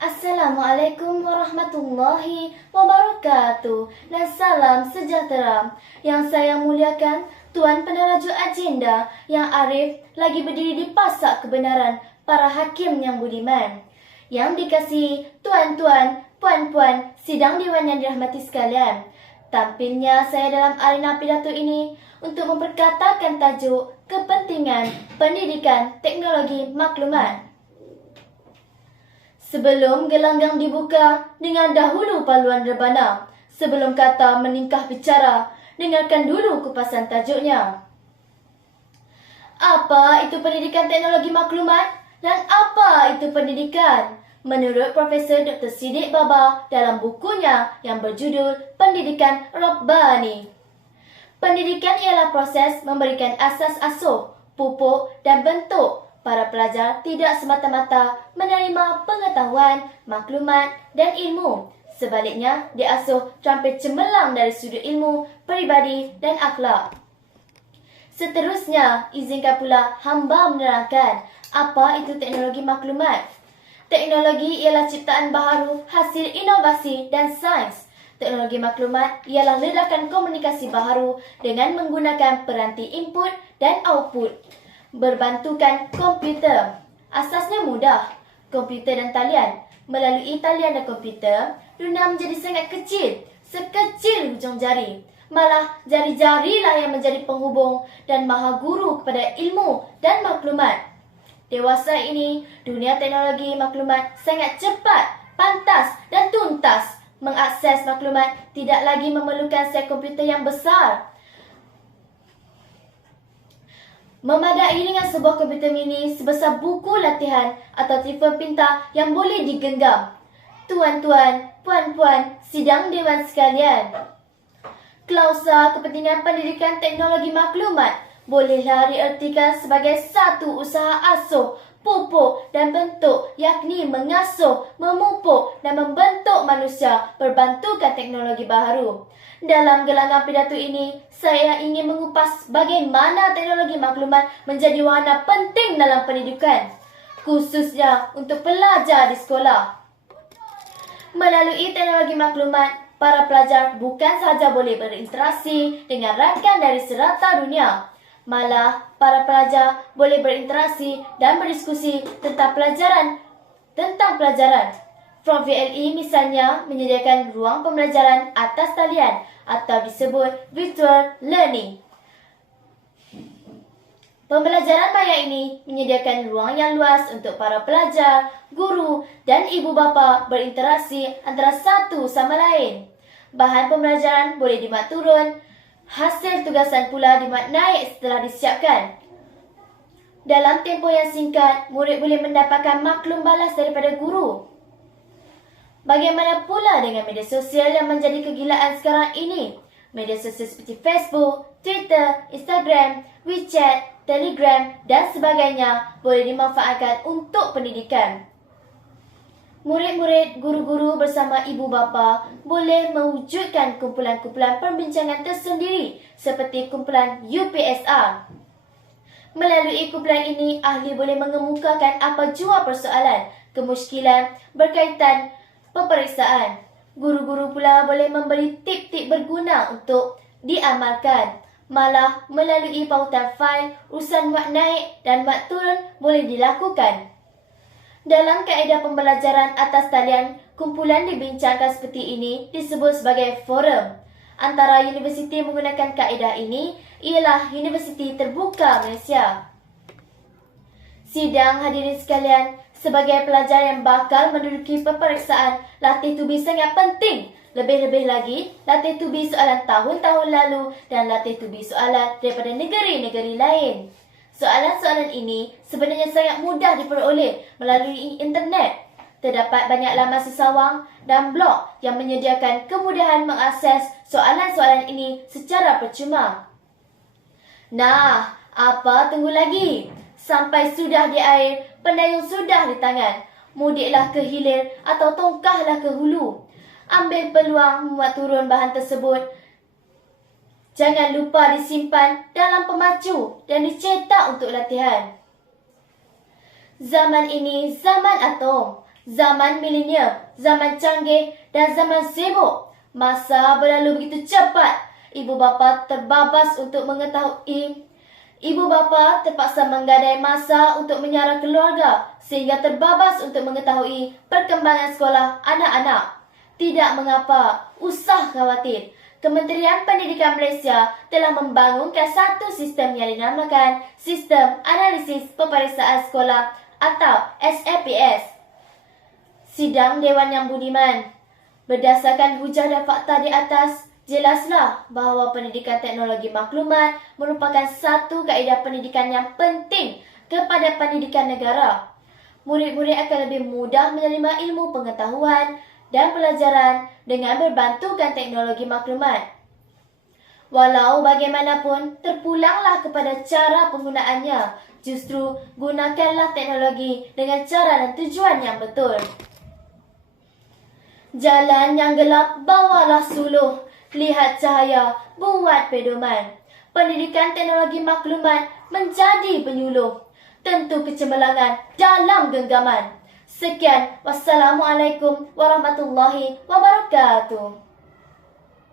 Assalamualaikum warahmatullahi wabarakatuh dan salam sejahtera. Yang saya muliakan Tuan Peneraju Agenda yang arif lagi berdiri di pasak kebenaran para hakim yang budiman. Yang dikasihi tuan-tuan, puan-puan, sidang dewan yang dirahmati sekalian. Tampilnya saya dalam arena pidato ini untuk memperkatakan tajuk kepentingan pendidikan teknologi maklumat. Sebelum gelanggang dibuka, dengar dahulu paluan rebana. Sebelum kata meningkah bicara, dengarkan dulu kupasan tajuknya. Apa itu pendidikan teknologi maklumat? Dan apa itu pendidikan? Menurut Profesor Dr. Siddiq Baba dalam bukunya yang berjudul Pendidikan Rabbani. Pendidikan ialah proses memberikan asas asuh, pupuk dan bentuk. Para pelajar tidak semata-mata menerima pengetahuan, maklumat dan ilmu. Sebaliknya, diasuh terampil cemerlang dari sudut ilmu, peribadi dan akhlak. Seterusnya, izinkan pula hamba menerangkan apa itu teknologi maklumat. Teknologi ialah ciptaan baharu hasil inovasi dan sains. Teknologi maklumat ialah ledakan komunikasi baharu dengan menggunakan peranti input dan output. Berbantukan komputer. Asasnya mudah. Komputer dan talian. Melalui talian dan komputer, dunia menjadi sangat kecil. Sekecil hujung jari. Malah jari-jarilah yang menjadi penghubung dan maha guru kepada ilmu dan maklumat. Dewasa ini, dunia teknologi maklumat sangat cepat, pantas dan tuntas. Mengakses maklumat tidak lagi memerlukan sel komputer yang besar. Memadai dengan sebuah komputer mini sebesar buku latihan atau telefon pintar yang boleh digenggam. Tuan-tuan, puan-puan, sidang dewan sekalian. Klausa kepentingan pendidikan teknologi maklumat bolehlah diartikan sebagai satu usaha asuh, pupuk dan bentuk, yakni mengasuh, memupuk dan membentuk manusia berbantukan teknologi baharu. Dalam gelanggang pidato ini, saya ingin mengupas bagaimana teknologi maklumat menjadi warna penting dalam pendidikan, khususnya untuk pelajar di sekolah. Melalui teknologi maklumat, para pelajar bukan sahaja boleh berinteraksi dengan rakan dari serata dunia, malah para pelajar boleh berinteraksi dan berdiskusi tentang pelajaran. From VLE misalnya menyediakan ruang pembelajaran atas talian atau disebut virtual learning. Pembelajaran maya ini menyediakan ruang yang luas untuk para pelajar, guru dan ibu bapa berinteraksi antara satu sama lain. Bahan pembelajaran boleh dimuat turun, hasil tugasan pula dimuat naik setelah disiapkan. Dalam tempoh yang singkat, murid boleh mendapatkan maklum balas daripada guru. Bagaimana pula dengan media sosial yang menjadi kegilaan sekarang ini? Media sosial seperti Facebook, Twitter, Instagram, WeChat, Telegram dan sebagainya boleh dimanfaatkan untuk pendidikan. Murid-murid, guru-guru bersama ibu bapa boleh mewujudkan kumpulan-kumpulan perbincangan tersendiri seperti kumpulan UPSR. Melalui kumpulan ini, ahli boleh mengemukakan apa jua persoalan, kemusykilan berkaitan peperiksaan. Guru-guru pula boleh memberi tip-tip berguna untuk diamalkan. Malah melalui pautan fail, urusan muat naik dan muat turun boleh dilakukan. Dalam kaedah pembelajaran atas talian, kumpulan dibincangkan seperti ini disebut sebagai forum. Antara universiti menggunakan kaedah ini ialah Universiti Terbuka Malaysia. Sidang hadirin sekalian, sebagai pelajar yang bakal menduduki peperiksaan, latih tubi sangat penting. Lebih-lebih lagi, latih tubi soalan tahun-tahun lalu dan latih tubi soalan daripada negeri-negeri lain. Soalan-soalan ini sebenarnya sangat mudah diperoleh melalui internet. Terdapat banyak laman sesawang dan blog yang menyediakan kemudahan mengakses soalan-soalan ini secara percuma. Nah, apa tunggu lagi? Sampai sudah di air, pendayung sudah di tangan. Mudiklah ke hilir atau tongkahlah ke hulu. Ambil peluang membuat turun bahan tersebut. Jangan lupa disimpan dalam pemacu dan dicetak untuk latihan. Zaman ini zaman atom. Zaman milenium, zaman canggih dan zaman sibuk. Masa berlalu begitu cepat. Ibu bapa terbabas untuk mengetahui. Ibu bapa terpaksa menggadai masa untuk menyara keluarga sehingga terbabas untuk mengetahui perkembangan sekolah anak-anak. Tidak mengapa, usah khawatir. Kementerian Pendidikan Malaysia telah membangunkan satu sistem yang dinamakan Sistem Analisis Peperiksaan Sekolah atau SAPS. Sidang Dewan Yang Budiman. Berdasarkan hujah dan fakta di atas, jelaslah bahawa pendidikan teknologi maklumat merupakan satu kaedah pendidikan yang penting kepada pendidikan negara. Murid-murid akan lebih mudah menerima ilmu pengetahuan dan pelajaran dengan berbantukan teknologi maklumat. Walau bagaimanapun, terpulanglah kepada cara penggunaannya. Justru gunakanlah teknologi dengan cara dan tujuan yang betul. Jalan yang gelap, bawalah suluh. Lihat cahaya, buat pedoman. Pendidikan teknologi maklumat menjadi penyuluh. Tentu kecemerlangan dalam genggaman. Sekian, wassalamualaikum warahmatullahi wabarakatuh.